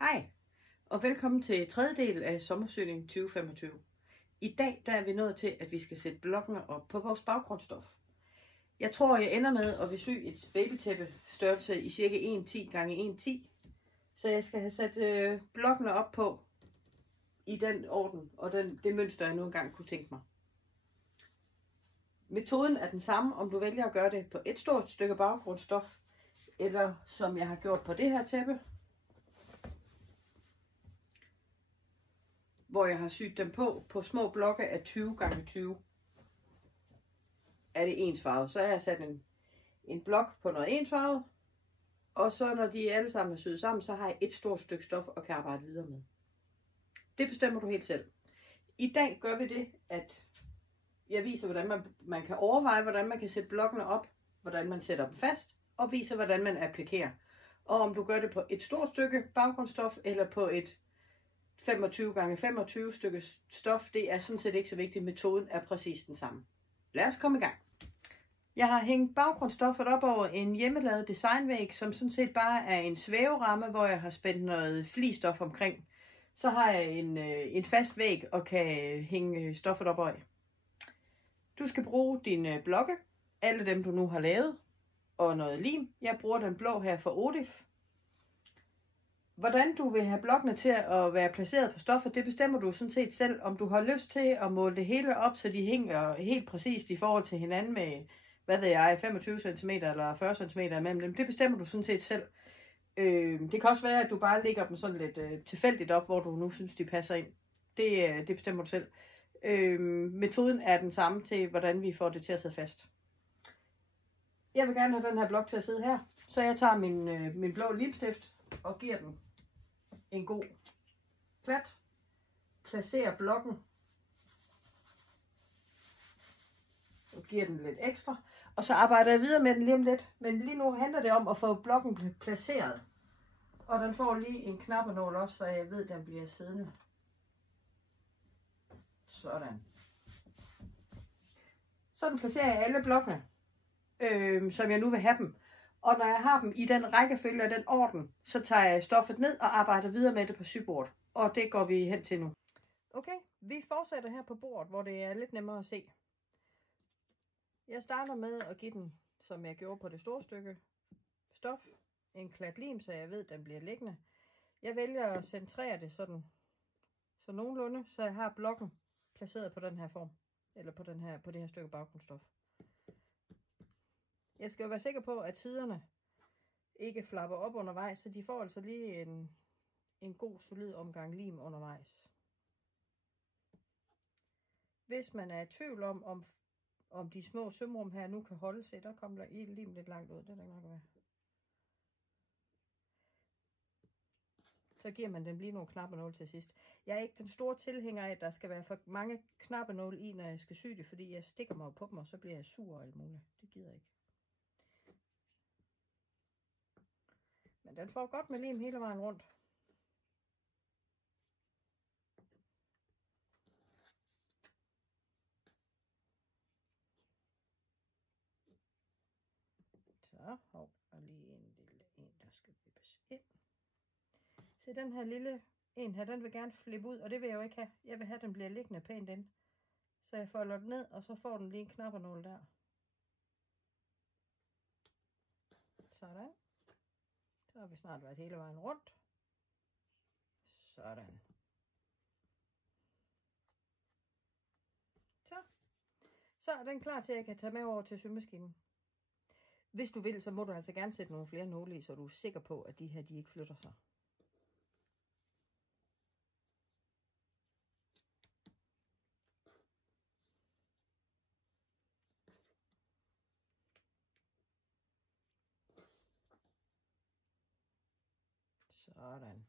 Hej, og velkommen til tredje del af sommersøgning 2025. I dag der er vi nået til, at vi skal sætte blokkene op på vores baggrundsstof. Jeg tror, jeg ender med at vil sy et babytæppe størrelse i cirka 1,10 x 1,10. Så jeg skal have sat blokkene op på i den orden og det mønster, jeg nu engang kunne tænke mig. Metoden er den samme, om du vælger at gøre det på et stort stykke baggrundsstof, eller som jeg har gjort på det her tæppe, hvor jeg har syet dem på små blokke af 20 x 20. Er det ensfarvet, så har jeg sat en blok på noget ensfarvet, og så når de alle sammen er syet sammen, så har jeg et stort stykke stof og kan arbejde videre med. Det bestemmer du helt selv. I dag gør vi det, at jeg viser, hvordan man kan overveje, hvordan man kan sætte blokkene op, hvordan man sætter dem fast, og viser, hvordan man applikerer. Og om du gør det på et stort stykke baggrundsstof, eller på et 25 x 25 stykke stof, det er sådan set ikke så vigtigt. Metoden er præcis den samme. Lad os komme i gang. Jeg har hængt baggrundsstoffet op over en hjemmelavet designvæg, som sådan set bare er en svæveramme, hvor jeg har spændt noget flistof omkring. Så har jeg en fast væg og kan hænge stoffet op over. Du skal bruge dine blokke, alle dem du nu har lavet, og noget lim. Jeg bruger den blå her fra Odif. Hvordan du vil have blokkene til at være placeret på stoffet, det bestemmer du sådan set selv. Om du har lyst til at måle det hele op, så de hænger helt præcist i forhold til hinanden med, hvad ved jeg, 25 cm eller 40 cm imellem dem. Det bestemmer du sådan set selv. Det kan også være, at du bare lægger dem sådan lidt tilfældigt op, hvor du nu synes, de passer ind. Det bestemmer du selv. Metoden er den samme til, hvordan vi får det til at sidde fast. Jeg vil gerne have den her blok til at sidde her, så jeg tager min blå limstift og giver den en god klat. Placerer blokken og giver den lidt ekstra. Og så arbejder jeg videre med den lige om lidt. Men lige nu handler det om at få blokken placeret. Og den får lige en knappenål også, så jeg ved, at den bliver siddende. Sådan. Sådan placerer jeg alle blokkene, som jeg nu vil have dem. Og når jeg har dem i den rækkefølge og den orden, så tager jeg stoffet ned og arbejder videre med det på sybordet. Og det går vi hen til nu. Okay, vi fortsætter her på bordet, hvor det er lidt nemmere at se. Jeg starter med at give den, som jeg gjorde på det store stykke stof, en klat lim, så jeg ved, at den bliver liggende. Jeg vælger at centrere det sådan, så nogenlunde, så jeg har blokken placeret på den her form, eller på det her stykke baggrundsstof. Jeg skal jo være sikker på, at siderne ikke flapper op undervejs, så de får altså lige en god, solid omgang lim undervejs. Hvis man er i tvivl om de små sømrum her nu kan holde sig, der kommer der lim lidt langt ud, det er der nok være. Så giver man dem lige nogle knappenåle til sidst. Jeg er ikke den store tilhænger af, at der skal være for mange knappenåle i, når jeg skal sy det, fordi jeg stikker mig på dem, og så bliver jeg sur og alt muligt. Det gider jeg ikke. Men den får godt med lim hele vejen rundt. Så, og lige en lille en, der skal vippes ind. Se, den her lille en her, den vil gerne flippe ud, og det vil jeg jo ikke have. Jeg vil have, at den bliver liggende pænt ind. Så jeg folder den ned, og så får den lige en knappenål der. Sådan. Så har vi snart været hele vejen rundt. Sådan. Så er den klar til, at jeg kan tage med over til symaskinen. Hvis du vil, så må du altså gerne sætte nogle flere nåle i, så du er sikker på, at de her de ikke flytter sig. Sådan.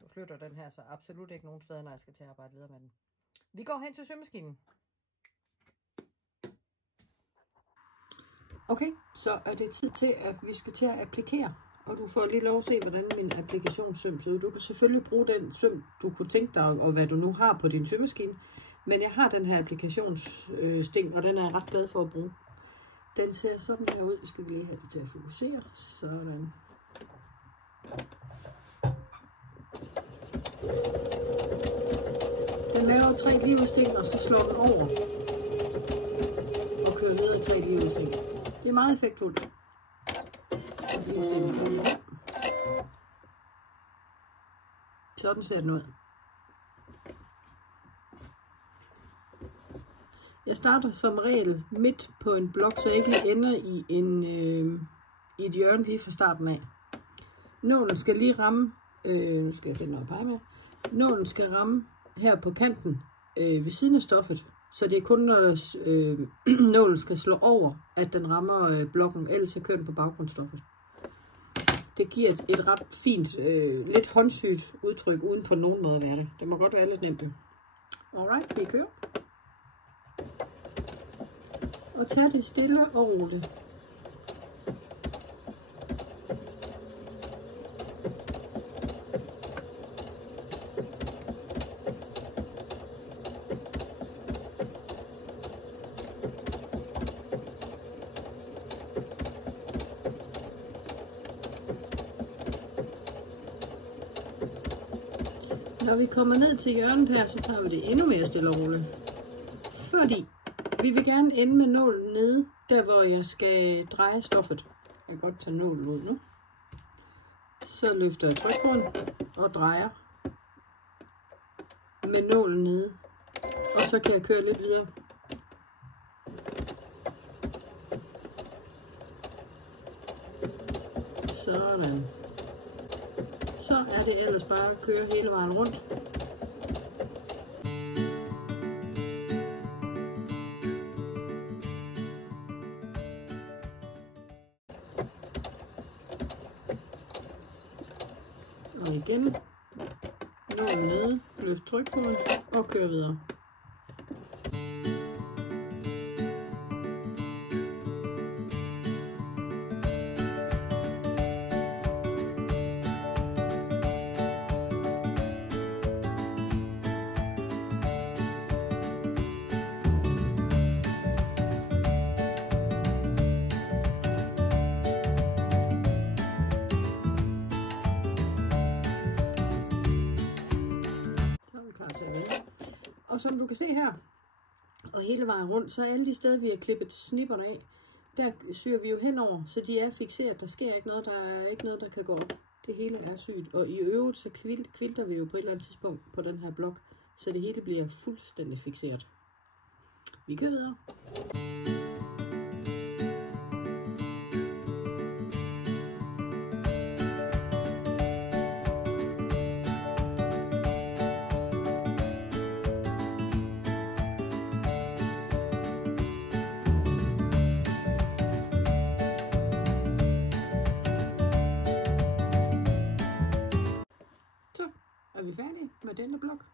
Du flytter den her så absolut ikke nogen steder, når jeg skal til at arbejde videre med den. Vi går hen til symaskinen. Okay, så er det tid til, at vi skal til at applikere. Og du får lige lov at se, hvordan min applikationssøm ser ud. Du kan selvfølgelig bruge den søm, du kunne tænke dig, og hvad du nu har på din symaskine. Men jeg har den her applikationssting, og den er jeg ret glad for at bruge. Den ser sådan her ud. Skal vi lige have det til at fokusere. Sådan. Den laver 3 livesten, og så slår den over og kører videre i 3 livesten. Det er meget effektfuldt. Lige se den frie her. Sådan ser den ud. Jeg starter som regel midt på en blok, så jeg ikke ender i i et hjørne lige fra starten af. Nålen skal lige ramme, nu skal jeg finde noget at pege med. Nålen skal ramme her på kanten ved siden af stoffet, så det er kun når nålen skal slå over, at den rammer blokken, ellers kører den på baggrundsstoffet. Det giver et ret fint, lidt håndsygt udtryk, uden på nogen måde at være det. Det må godt være lidt nemt. Alright, vi kører. Og tag det stille og roligt. Når vi kommer ned til hjørnet her, så tager vi det endnu mere stille og roligt. Fordi vi vil gerne ende med nålen nede, der hvor jeg skal dreje stoffet. Jeg kan godt tage nålen ud nu. Så løfter jeg trykfoden og drejer med nålen nede. Og så kan jeg køre lidt videre. Sådan. Så er det ellers bare at køre hele vejen rundt. Og igen, nålen nede, løft trykfoden og kør videre. Og som du kan se her, og hele vejen rundt, så er alle de steder, vi har klippet snipperne af, der syr vi jo henover, så de er fikseret. Der sker ikke noget, der er ikke noget, der kan gå op. Det hele er syet, og i øvrigt så kvilter vi jo på et eller andet tidspunkt på den her blok, så det hele bliver fuldstændig fikseret. Vi kører videre. Er vi færdige med denne blok?